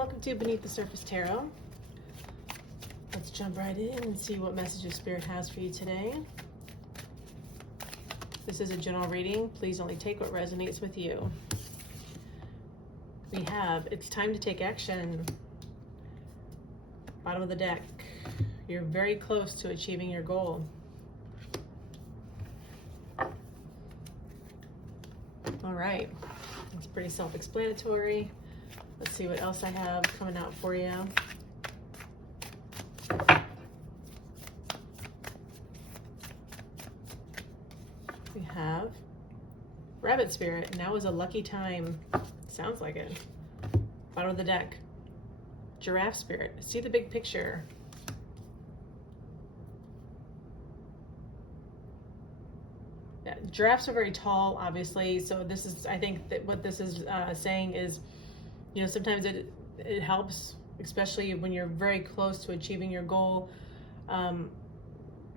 welcome to Beneath the Surface Tarot. Let's jump right in and see what messages Spirit has for you today. This is a general reading. Please only take what resonates with you. We have, it's time to take action. Bottom of the deck. You're very close to achieving your goal. All right, it's pretty self-explanatory. Let's see what else I have coming out for you. We have Rabbit Spirit. Now is a lucky time. Sounds like it. Bottom of the deck. Giraffe Spirit. See the big picture. Yeah, giraffes are very tall, obviously. So this is, I think that what this is saying is, you know, sometimes it helps, especially when you're very close to achieving your goal.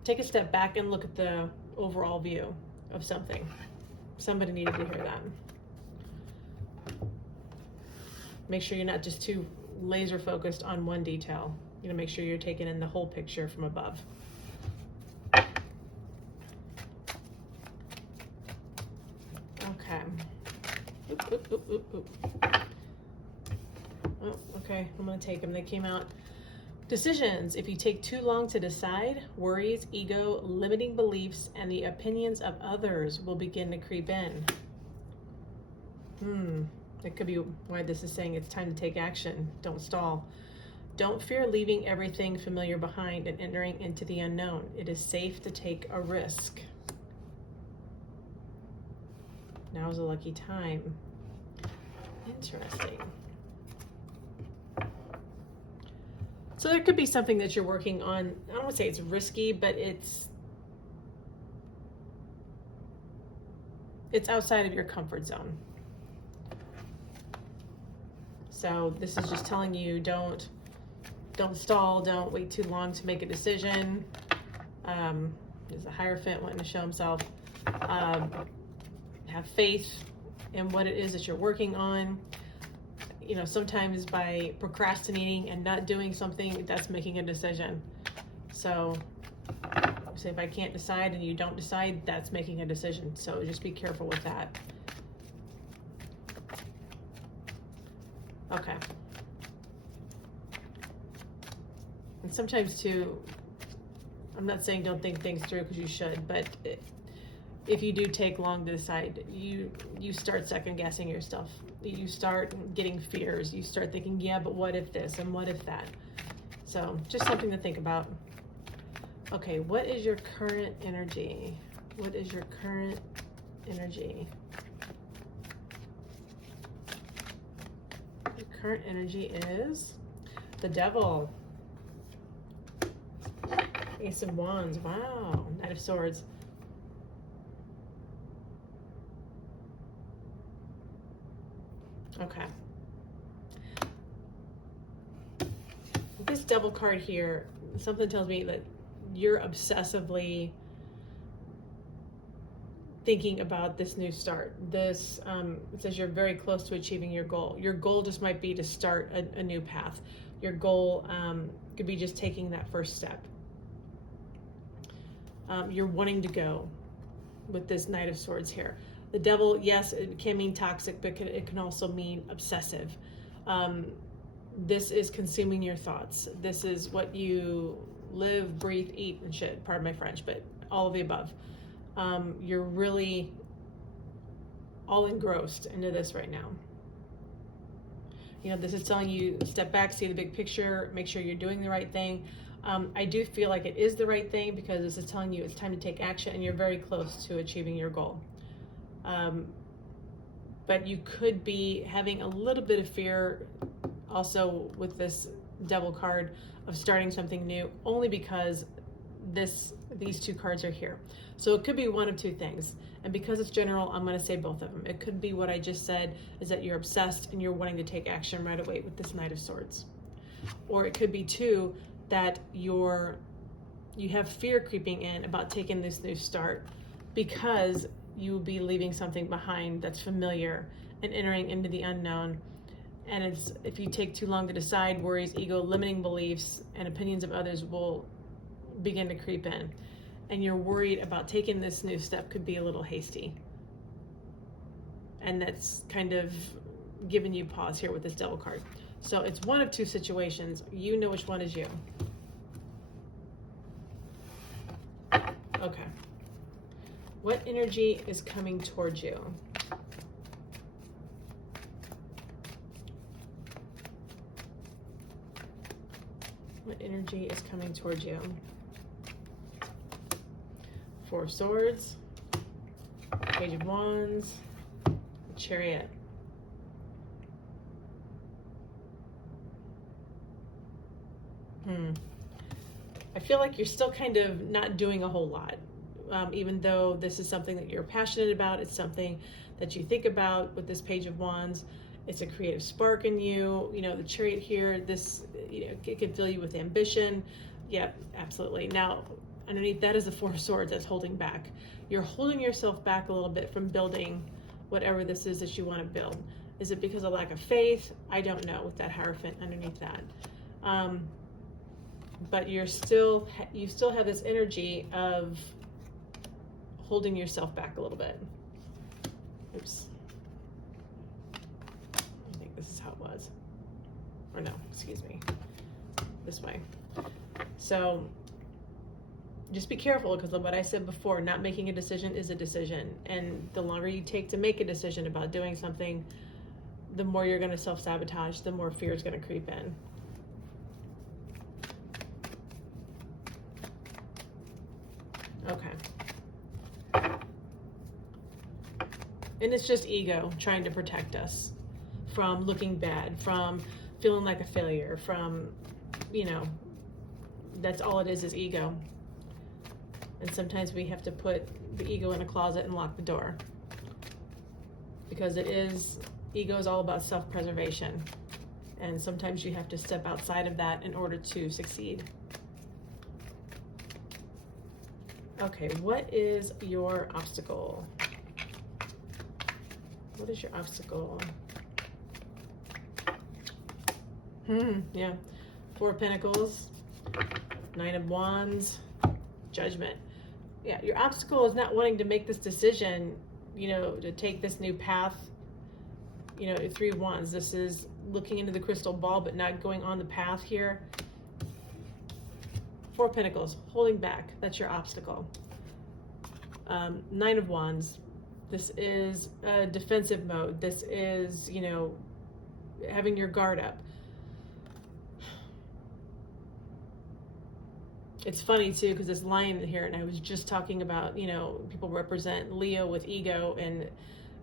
Take a step back and look at the overall view of something. Somebody needed to hear that. Make sure you're not just too laser focused on one detail. You know, make sure you're taking in the whole picture from above. Okay. Oh, okay, I'm gonna take them. They came out. Decisions. If you take too long to decide, worries, ego, limiting beliefs, and the opinions of others will begin to creep in. That could be why this is saying it's time to take action. Don't stall. Don't fear leaving everything familiar behind and entering into the unknown. It is safe to take a risk. Now is a lucky time. Interesting. So there could be something that you're working on. I don't want to say it's risky, but it's outside of your comfort zone. So this is just telling you don't stall, don't wait too long to make a decision. There's a Hierophant wanting to show himself. Have faith in what it is that you're working on. You know, sometimes by procrastinating and not doing something, that's making a decision. So if I can't decide and you don't decide, that's making a decision. So just be careful with that. Okay. And sometimes too, I'm not saying don't think things through, because you should, but if you do take long to decide, you start second guessing yourself. You start getting fears. You start thinking, yeah, but what if this and what if that? So just something to think about. Okay, what is your current energy? What is your current energy? Your current energy is the Devil. Ace of Wands. Wow. Knight of Swords. Okay. This Devil card here, something tells me that you're obsessively thinking about this new start. This it says you're very close to achieving your goal. Your goal just might be to start a new path. Your goal could be just taking that first step. You're wanting to go with this Knight of Swords here. The Devil, yes, it can mean toxic, but it can also mean obsessive. This is consuming your thoughts. This is what you live, breathe, eat, and shit. Pardon my French, but all of the above. You're really all engrossed into this right now. You know, this is telling you step back, see the big picture, make sure you're doing the right thing. I do feel like it is the right thing, because this is telling you it's time to take action and you're very close to achieving your goal. But you could be having a little bit of fear also with this Devil card of starting something new, only because these two cards are here. So it could be one of two things. And because it's general, I'm going to say both of them. It could be what I just said, is that you're obsessed and you're wanting to take action right away with this Knight of Swords. Or it could be two, that you have fear creeping in about taking this new start, because you will be leaving something behind that's familiar and entering into the unknown. And it's, if you take too long to decide, worries, ego, limiting beliefs, and opinions of others will begin to creep in. And you're worried about taking this new step could be a little hasty. And that's kind of giving you pause here with this Devil card. So it's one of two situations. You know which one is you. Okay. What energy is coming towards you? What energy is coming towards you? Four of Swords, Page of Wands, Chariot. I feel like you're still kind of not doing a whole lot. Even though this is something that you're passionate about, it's something that you think about with this Page of Wands. It's a creative spark in you. You know, the Chariot here, this, you know, it can fill you with ambition. Yep, absolutely. Now, underneath that is the Four of Swords that's holding back. You're holding yourself back a little bit from building whatever this is that you want to build. Is it because of lack of faith? I don't know, with that Hierophant underneath that. But you still have this energy of holding yourself back a little bit. Oops. I think this is how it was. Or no, excuse me. This way. So just be careful, because of what I said before, not making a decision is a decision. And the longer you take to make a decision about doing something, the more you're going to self-sabotage, the more fear is going to creep in. Okay. And it's just ego trying to protect us from looking bad, from feeling like a failure, from, you know, that's all it is ego. And sometimes we have to put the ego in a closet and lock the door. Because ego is all about self-preservation. And sometimes you have to step outside of that in order to succeed. Okay, what is your obstacle? What is your obstacle? Yeah. Four of Pentacles, Nine of Wands, Judgment. Yeah, your obstacle is not wanting to make this decision, you know, to take this new path. You know, Three of Wands. This is looking into the crystal ball, but not going on the path here. Four of Pentacles, holding back. That's your obstacle. Nine of Wands. This is a defensive mode. This is, you know, having your guard up. It's funny too, because this Lion here, and I was just talking about, you know, people represent Leo with ego, and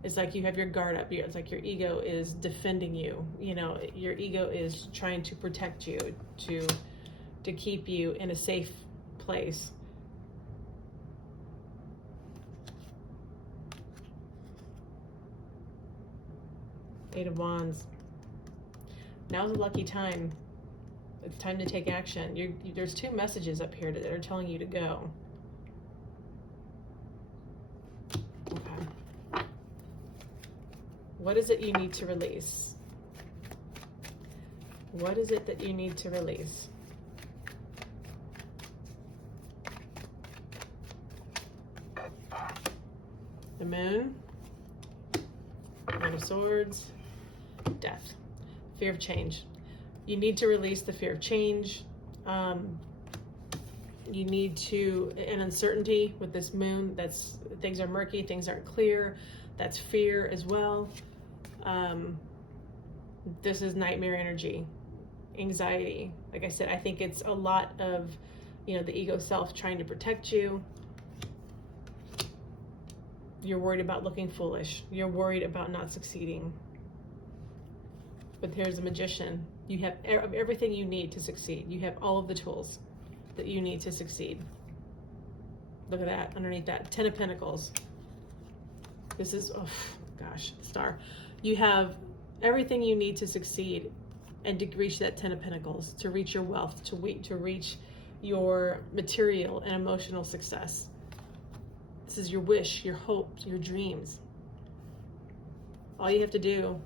it's like you have your guard up. It's like your ego is defending you. You know, your ego is trying to protect you, to keep you in a safe place. Eight of Wands. Now's a lucky time. It's time to take action. There's two messages up here that are telling you to go. Okay. What is it you need to release? What is it that you need to release? The Moon, Nine of Swords, Death. Fear of change. You need to release the fear of change. You need to, an uncertainty with this Moon, that's, things are murky, things aren't clear. That's fear as well. This is nightmare energy, anxiety. Like I said, I think it's a lot of, you know, the ego self trying to protect you. You're worried about looking foolish. You're worried about not succeeding. But here's the Magician. You have everything you need to succeed. You have all of the tools that you need to succeed. Look at that, underneath that, 10 of Pentacles. This is, oh gosh, Star. You have everything you need to succeed and to reach that 10 of Pentacles, to reach your wealth, to reach your material and emotional success. This is your wish, your hopes, your dreams. All you have to do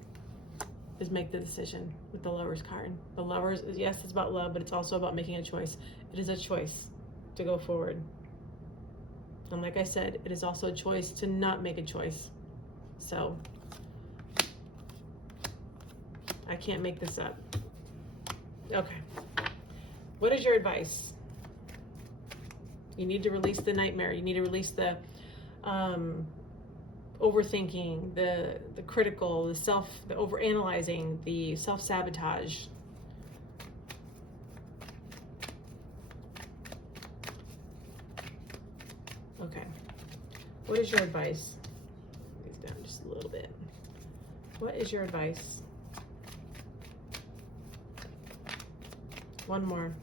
is make the decision with the Lovers card. The Lovers, yes, it's about love, but it's also about making a choice. It is a choice to go forward. And like I said, it is also a choice to not make a choice. So I can't make this up. Okay. What is your advice? You need to release the nightmare. You need to release the overthinking, the critical, the overanalyzing, the self-sabotage. Okay. What is your advice? These down just a little bit. What is your advice? One more.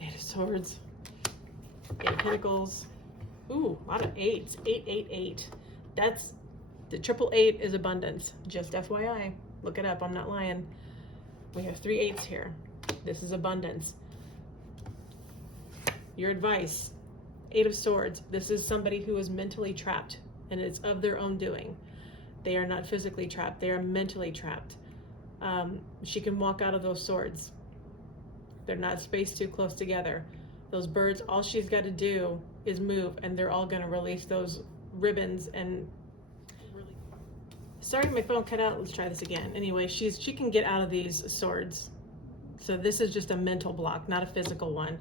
Eight of Swords. Eight of Pentacles. Ooh, a lot of eights. 888. That's the 888 is abundance. Just FYI. Look it up. I'm not lying. We have 3 eights here. This is abundance. Your advice. 8 of Swords. This is somebody who is mentally trapped, and it's of their own doing. They are not physically trapped. They are mentally trapped. She can walk out of those swords. They're not spaced too close together. Those birds, all she's got to do is move, and they're all going to release those ribbons. And sorry, my phone cut out. Let's try this again. Anyway, she can get out of these swords. So this is just a mental block, not a physical one.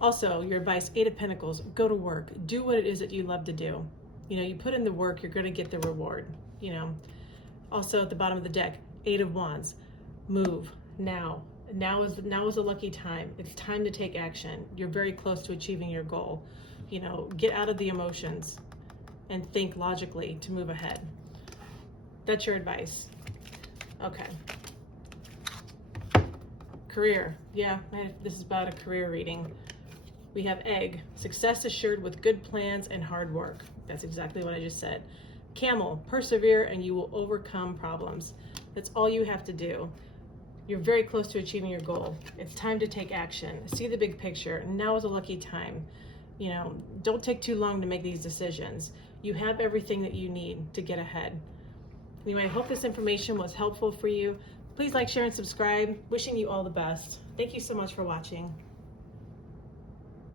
Also, your advice, 8 of Pentacles, go to work. Do what it is that you love to do. You know, you put in the work, you're going to get the reward, you know. Also, at the bottom of the deck, 8 of Wands, move now. Now is a lucky time. It's time to take action. You're very close to achieving your goal. You know, get out of the emotions and think logically to move ahead. That's your advice. Okay. Career. Yeah, this is about a career reading. We have Egg, success assured with good plans and hard work. That's exactly what I just said. Camel, persevere and you will overcome problems. That's all you have to do. You're very close to achieving your goal. It's time to take action. See the big picture. Now is a lucky time. You know, don't take too long to make these decisions. You have everything that you need to get ahead. Anyway, I hope this information was helpful for you. Please like, share, and subscribe. Wishing you all the best. Thank you so much for watching.